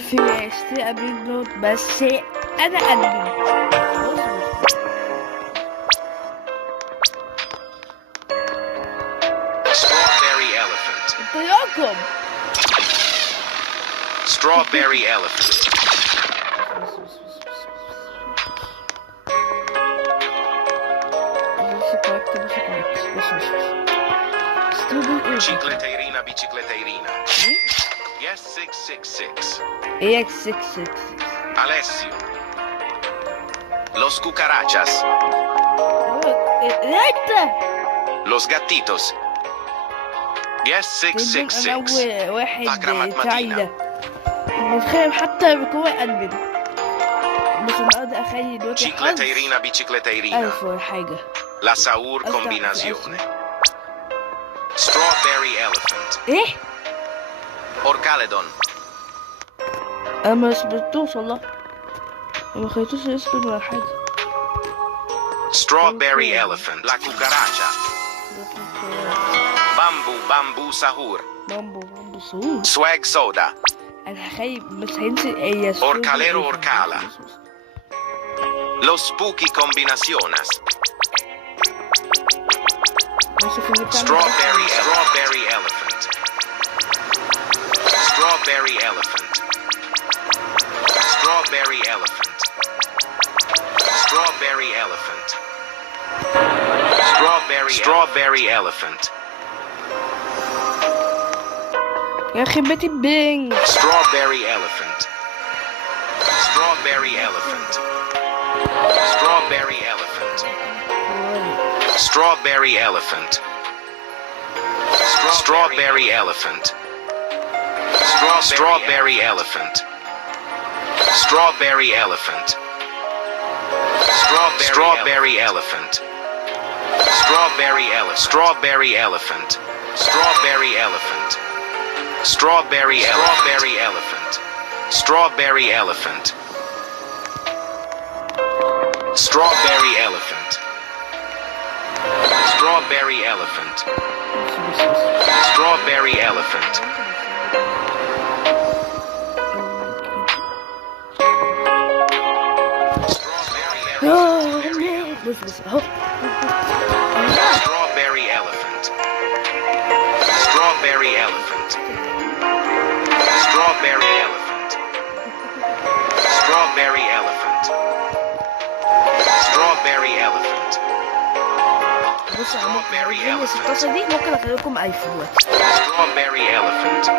في اشتري ابيض نوت بس انا ادمن. Strawberry elephant. انطلاقهم. Strawberry elephant. Bicicleteirina, bicicleteirina. Yes, 666. ايه 666 Alessio. Los cucarachas. انت Los gatitos. Yes, 666. انا واحد Akramat تعيدة Matina. متخيل حتى بقوة ادمن. بس انا اقدر اخلي دلوقتي Bicicleteirina, bicicleteirina. 1000 ولا حاجة. La Saur combinazione. Strawberry elephant. ايه؟ Orcaledon. انا ما سبتوش والله، ما خليتوش يسبن ولا حاجة. Strawberry elephant. La cucaracha. Bamboo, bamboo sahur. بامبو سهول. Swag soda. انا خايف بس هينسى ايه. Orcalero orcala. Los spooky combinaciones. Strawberry elephant. Strawberry elephant. Strawberry elephant. Strawberry elephant. Strawberry elephant. يا اخي بيتي بينج. Strawberry elephant. Strawberry elephant. Strawberry elephant. Strawberry elephant. Strawberry elephant. Strawberry elephant. Strawberry elephant. Strawberry elephant. Strawberry elephant. Strawberry elephant. Strawberry elephant. Strawberry elephant. Strawberry elephant. Strawberry elephant. Strawberry elephant. Strawberry elephant. بص اهو. Strawberry elephant. Strawberry elephant. Strawberry elephant. Strawberry elephant. Strawberry elephant. بص يا عم 16 دي ممكن اخليكم 1000 دلوقتي. Strawberry elephant.